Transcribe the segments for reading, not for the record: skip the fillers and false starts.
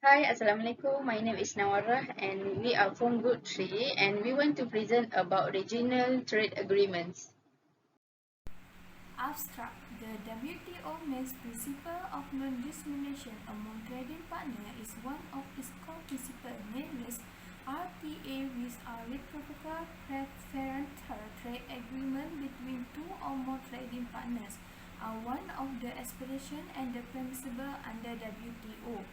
Hi, Assalamualaikum. My name is Nawarah and we are from Group 3 and we want to present about regional trade agreements. Abstract. The WTO main principle of non-discrimination among trading partners is one of its core principles, namely RTA, which are reciprocal preferential trade agreements between two or more trading partners, are one of the aspirations and the principles under WTO.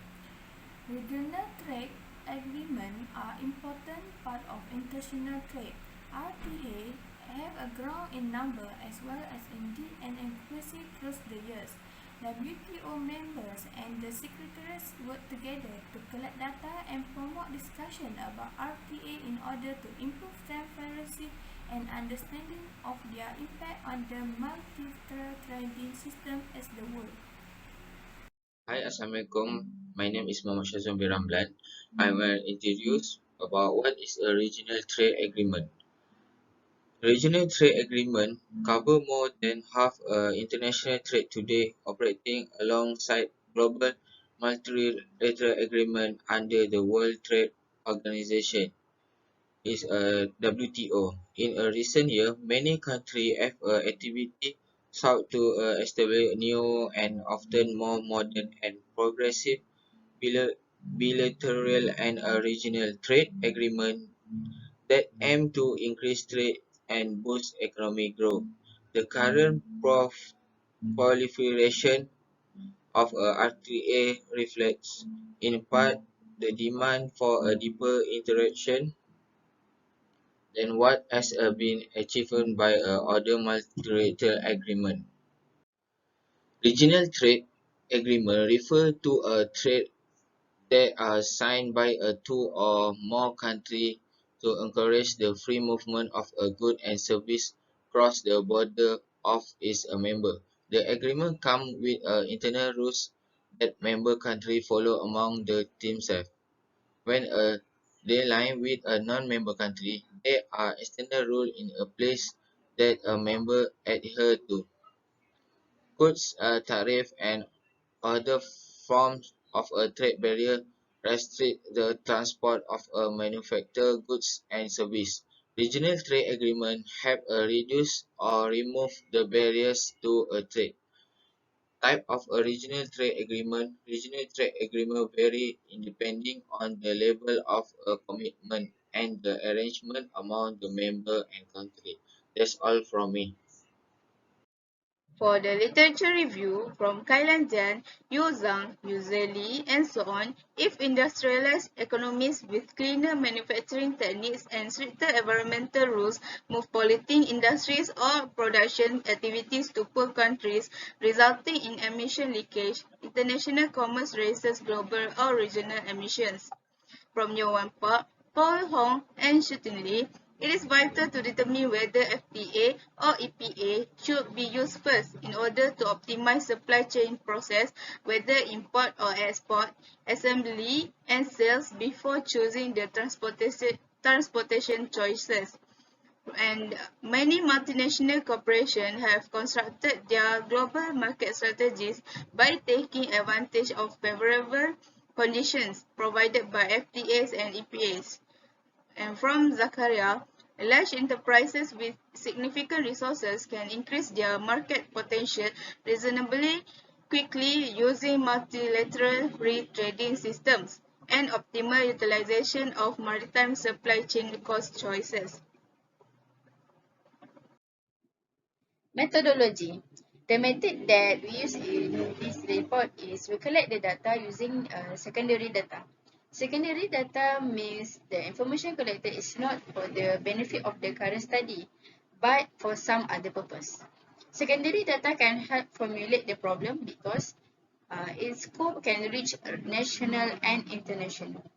Regional trade agreements are important part of international trade. RTA have grown in number as well as in depth and accuracy through the years. WTO members and the secretaries work together to collect data and promote discussion about RTA in order to improve transparency and understanding of their impact on the multilateral trading system as the world. Hi, Assalamualaikum. My name is Muhammad Shazwan bin Ramlan. I will introduce about what is a regional trade agreement. Regional trade agreement cover more than half international trade today, operating alongside global multilateral agreement under the World Trade Organization is WTO. In a recent year, many countries have activity sought to establish new and often more modern and progressive bilateral and regional trade agreement that aim to increase trade and boost economic growth. The current proliferation of RTA reflects, in part, the demand for a deeper interaction than what has been achieved by other multilateral agreement. Regional trade agreement refer to a trade that are signed by two or more countries to encourage the free movement of a good and service across the border of its member. The agreement comes with internal rules that member countries follow among the themselves. When they line with a non-member country, there are external rules in a place that a member adhere to. Goods, tariff, and other forms of a trade barrier restrict the transport of a manufactured goods and service. Regional trade agreements help reduce or remove the barriers to a trade. Type of a regional trade agreement. Regional trade agreement vary depending on the level of a commitment and the arrangement among the member and country. That's all from me. For the literature review from Kailan Jan, Yu Zhang, Yu Zeli, and so on, if industrialized economies with cleaner manufacturing techniques and stricter environmental rules move polluting industries or production activities to poor countries, resulting in emission leakage, international commerce raises global or regional emissions. From Yuan Park, Paul Hong, and Shutin Lee, it is vital to determine whether FTA or EPA should be used first in order to optimize supply chain process, whether import or export, assembly, and sales before choosing the transportation choices. And many multinational corporations have constructed their global market strategies by taking advantage of favorable conditions provided by FTAs and EPAs. And from Zakaria, large enterprises with significant resources can increase their market potential reasonably quickly using multilateral free trading systems and optimal utilization of maritime supply chain cost choices. Methodology. The method that we use in this report is we collect the data using secondary data. Secondary data means the information collected is not for the benefit of the current study, but for some other purpose. Secondary data can help formulate the problem because its scope can reach national and international.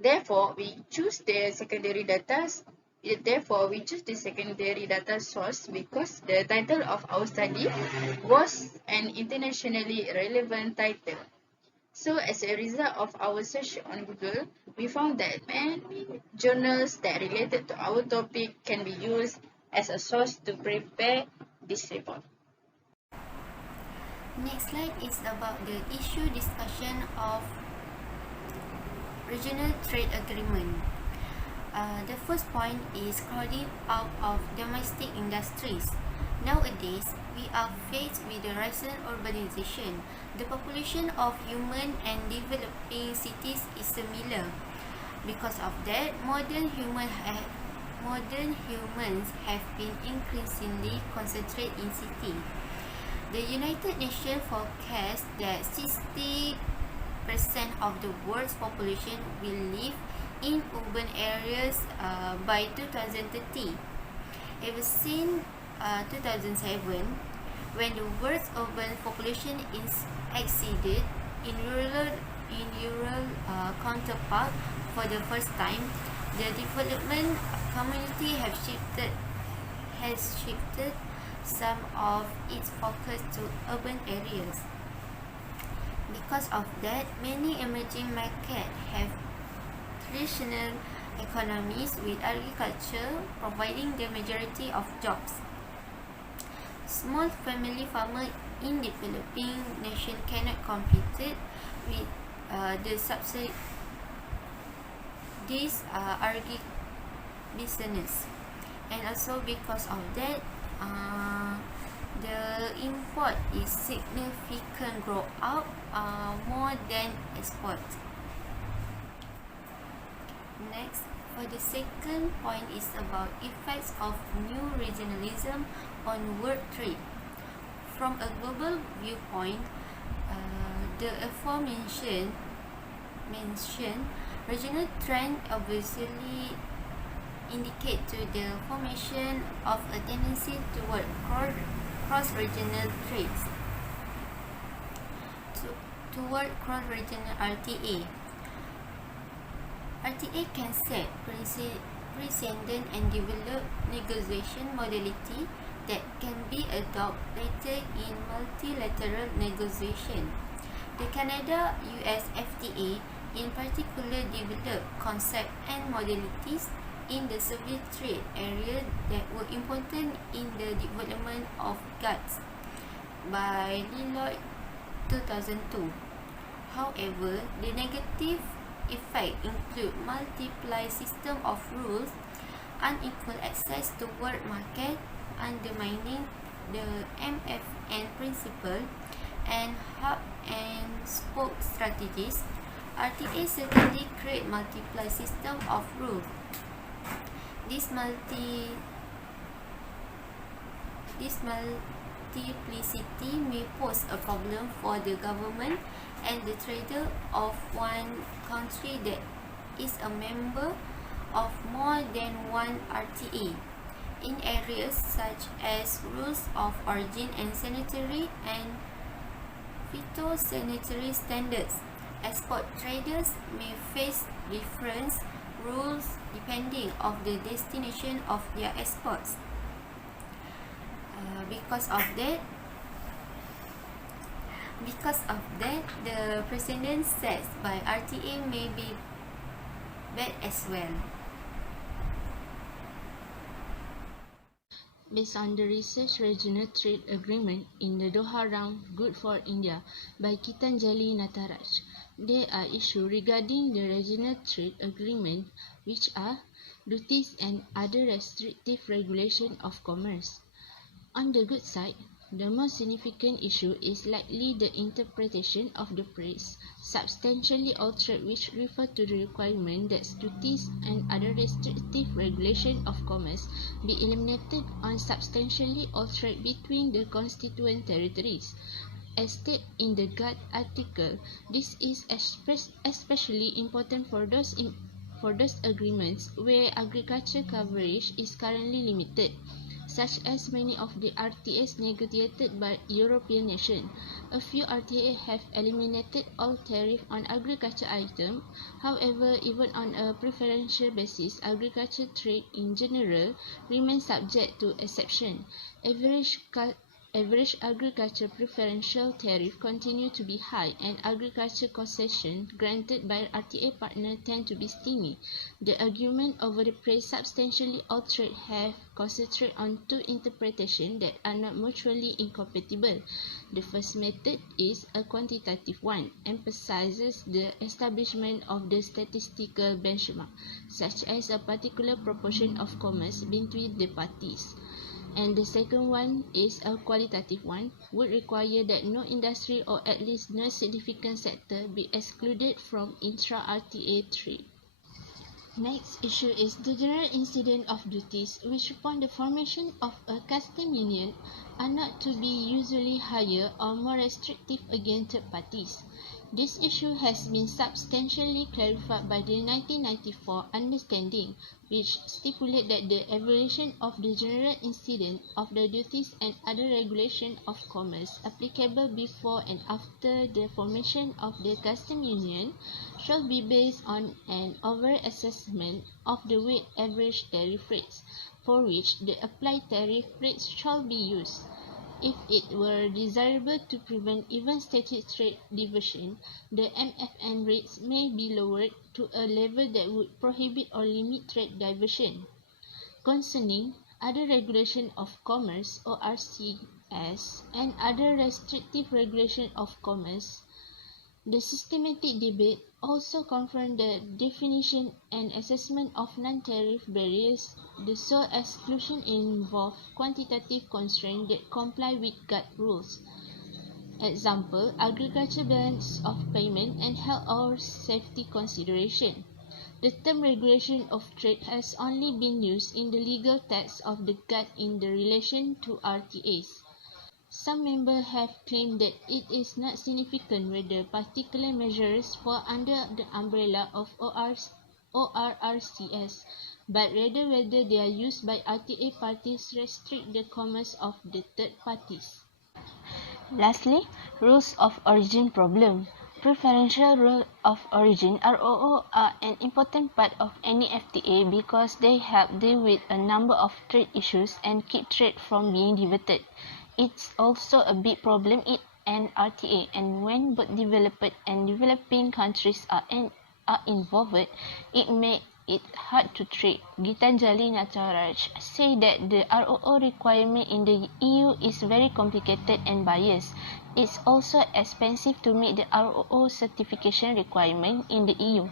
Therefore, we choose the secondary data. Therefore, we choose the secondary data source because the title of our study was an internationally relevant title. So, as a result of our search on Google, we found that many journals that related to our topic can be used as a source to prepare this report. Next slide is about the issue discussion of regional trade agreement. The first point is crowding out of domestic industries. Nowadays, we are faced with the rising urbanization. The population of human and developing cities is similar. Because of that, modern humans have been increasingly concentrated in cities. The United Nations forecasts that 60% of the world's population will live in urban areas by 2030. Ever since 2007, when the world's urban population is exceeded in rural counterpart for the first time, the development community has shifted some of its focus to urban areas. Because of that, many emerging markets have traditional economies with agriculture providing the majority of jobs. Small family farmers in developing nations cannot compete with the subsidized agribusiness, and also because of that, the import is significant grow up more than export. Next, for the second point is about effects of new regionalism on world trade. From a global viewpoint, the aforementioned regional trend obviously indicate to the formation of a tendency toward cross-regional trades, toward cross-regional RTA. RTA can set precedent and develop negotiation modality that can be adopted later in multilateral negotiation. The Canada-US FTA in particular developed concepts and modalities in the Soviet trade area that were important in the development of GATT by Lloyd 2002. However, the negative effects include multiple system of rules, unequal access to world market, undermining the MFN principle, and hub and spoke strategies. RTA certainly create multiple system of rules. This multiplicity may pose a problem for the government and the trader of one country that is a member of more than one RTA in areas such as rules of origin and sanitary and phytosanitary standards. Export traders may face different rules depending on the destination of their exports. Because of that, the precedent set by RTA may be bad as well. Based on the Research Regional Trade Agreement in the Doha Round Good for India by Kitanjali Nataraj, there are issues regarding the Regional Trade Agreement, which are duties and other restrictive regulation of commerce. On the good side, the most significant issue is likely the interpretation of the phrase substantially altered, which refer to the requirement that duties and other restrictive regulation of commerce be eliminated on substantially altered between the constituent territories. As stated in the GATT article, this is especially important for those agreements where agriculture coverage is currently limited, such as many of the RTAs negotiated by European nations. A few RTA have eliminated all tariff on agriculture items. However, even on a preferential basis, agriculture trade in general remains subject to exception. Average average agriculture preferential tariff continue to be high, and agriculture concession granted by RTA partner tend to be steamy. The argument over the price substantially altered have concentrated on two interpretations that are not mutually incompatible. The first method is a quantitative one, emphasizes the establishment of the statistical benchmark, such as a particular proportion of commerce between the parties. And the second one is a qualitative one, would require that no industry or at least no significant sector be excluded from intra-RTA trade. Next issue is the general incidence of duties, which upon the formation of a custom union are not to be usually higher or more restrictive against third parties. This issue has been substantially clarified by the 1994 understanding, which stipulated that the evaluation of the general incidence of the duties and other regulation of commerce applicable before and after the formation of the custom union shall be based on an overall assessment of the weighted average tariff rates, for which the applied tariff rates shall be used. If it were desirable to prevent even static trade diversion, the MFN rates may be lowered to a level that would prohibit or limit trade diversion. Concerning other regulation of commerce (ORCS) and other restrictive regulation of commerce, the systematic debate also confirmed the definition and assessment of non-tariff barriers. The sole exclusion involved quantitative constraints that comply with GATT rules. Example, agriculture balance of payment and health or safety consideration. The term regulation of trade has only been used in the legal text of the GATT in the relation to RTAs. Some members have claimed that it is not significant whether particular measures fall under the umbrella of ORRCS, but rather whether they are used by RTA parties restrict the commerce of the third parties. Lastly, rules of origin problem. Preferential rule of origin (ROO) are an important part of any FTA because they help deal with a number of trade issues and keep trade from being diverted. It's also a big problem in an RTA, and when both developed and developing countries are involved, it makes it hard to trade. Gitanjali Nataraj say that the ROO requirement in the EU is very complicated and biased. It's also expensive to meet the ROO certification requirement in the EU.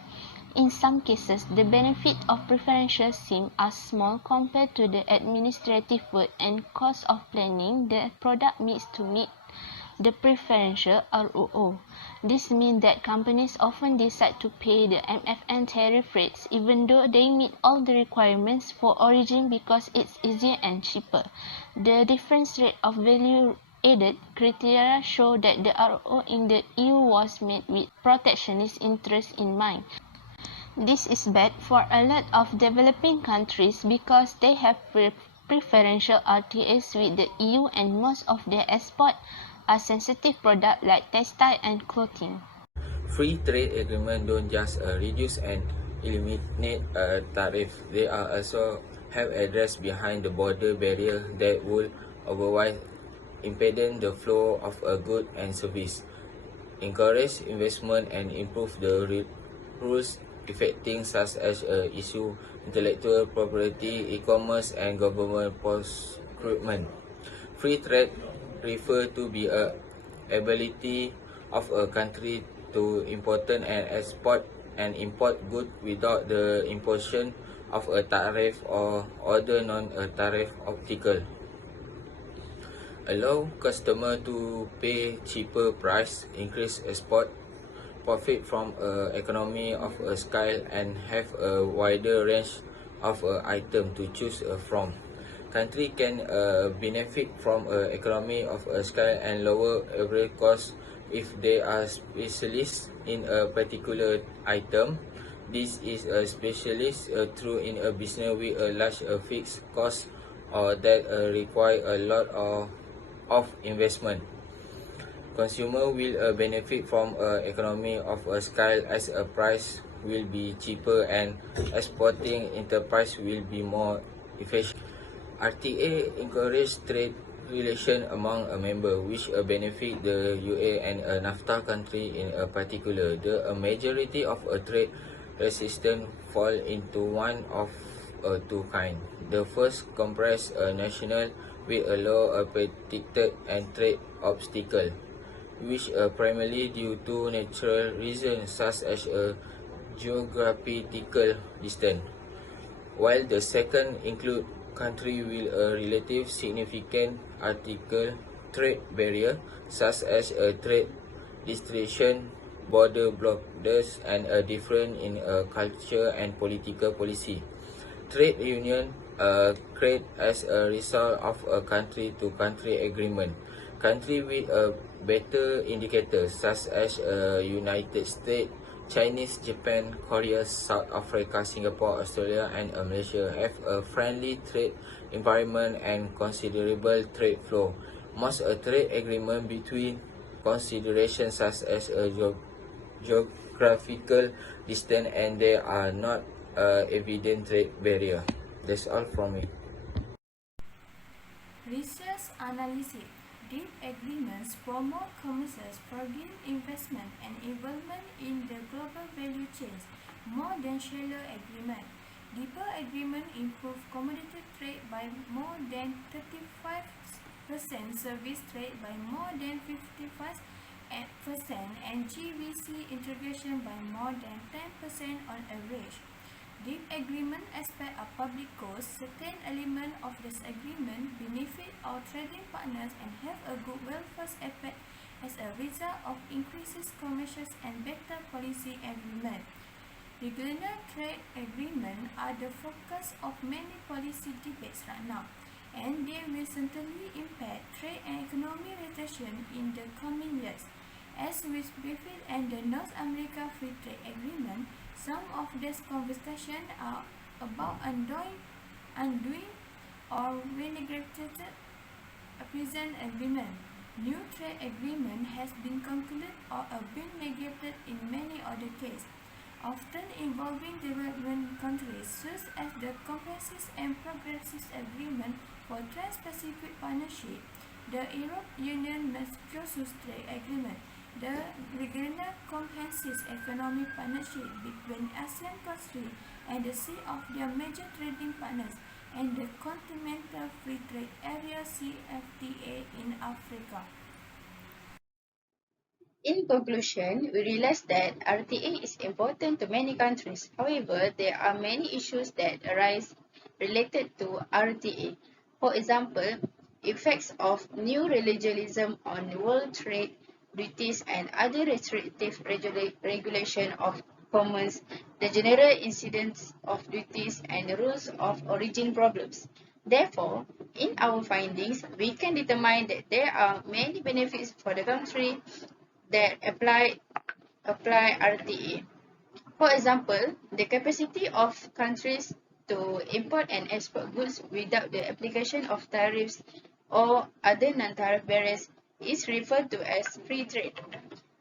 In some cases, the benefit of preferential schemes are small compared to the administrative work and cost of planning the product mix to meet the preferential ROO. This means that companies often decide to pay the MFN tariff rates even though they meet all the requirements for origin because it's easier and cheaper. The difference rate of value added criteria show that the ROO in the EU was made with protectionist interests in mind. This is bad for a lot of developing countries because they have preferential RTAs with the EU and most of their exports are sensitive products like textile and clothing. Free trade agreements don't just reduce and eliminate a tariff, they are also have addressed behind the border barrier that would otherwise impede the flow of a good and service, encourage investment and improve the rules affecting such as issue intellectual property, e-commerce and government procurement. Free trade refer to be a ability of a country to import and import goods without the imposition of a tariff or other non-tariff article. Allow customer to pay cheaper price, increase export profit from economy of a scale and have a wider range of item to choose from. Country can benefit from economy of a scale and lower average cost if they are specialists in a particular item. This is a specialist true in a business with a large fixed cost or that require a lot of investment. Consumer will benefit from economy of a scale as a price will be cheaper and exporting enterprise will be more efficient. RTA encourage trade relation among a member which benefit the UA and a NAFTA country in a particular. The majority of a trade resistance fall into one of two kind. The first comprise a national with a low predicted and trade obstacle, which are primarily due to natural reasons such as a geographical distance, while the second include country with a relative significant article trade barrier such as a trade restriction, border blockades, and a difference in a culture and political policy. Trade union create as a result of a country-to-country agreement. Country with a better indicator such as United States, Chinese, Japan, Korea, South Africa, Singapore, Australia, and Malaysia have a friendly trade environment and considerable trade flow. Most a trade agreement between considerations such as a geographical distance and there are not evident trade barrier. That's all from me. Research analysis. Deep agreements promote commerce, foreign investment, and involvement in the global value chains more than shallow agreement. Deeper agreement improve commodity trade by more than 35%, service trade by more than 55%, and GVC integration by more than 10% on average. Deep agreement expect a public goals. Certain element of this agreement benefit our trading partners and have a good welfare effect as a result of increases commercial and better policy agreement. Regional trade agreements are the focus of many policy debates right now, and they will certainly impact trade and economic relations in the coming years. As with Brexit and the North America Free Trade Agreement, some of these conversations are about undoing or renegotiated a present agreement. New trade agreement has been concluded or been negotiated in many other cases, often involving developing countries, such as the Comprehensive and Progressive Agreement for Trans-Pacific Partnership, the Europe Union-Mercosur Trade Agreement, the Regional Comprehensive Economic Partnership between ASEAN countries and the sea of their major trading partners, and the Continental Free Trade Area CFTA in Africa. In conclusion, we realize that RTA is important to many countries. However, there are many issues that arise related to RTA. For example, effects of new regionalism on world trade, duties and other restrictive regulation of commerce, the general incidence of duties and rules of origin problems. Therefore, in our findings, we can determine that there are many benefits for the country that apply RTA. For example, the capacity of countries to import and export goods without the application of tariffs or other non-tariff barriers is referred to as free trade.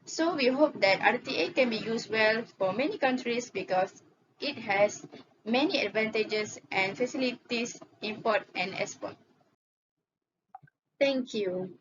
So we hope that RTA can be used well for many countries because it has many advantages and facilities import and export. Thank you.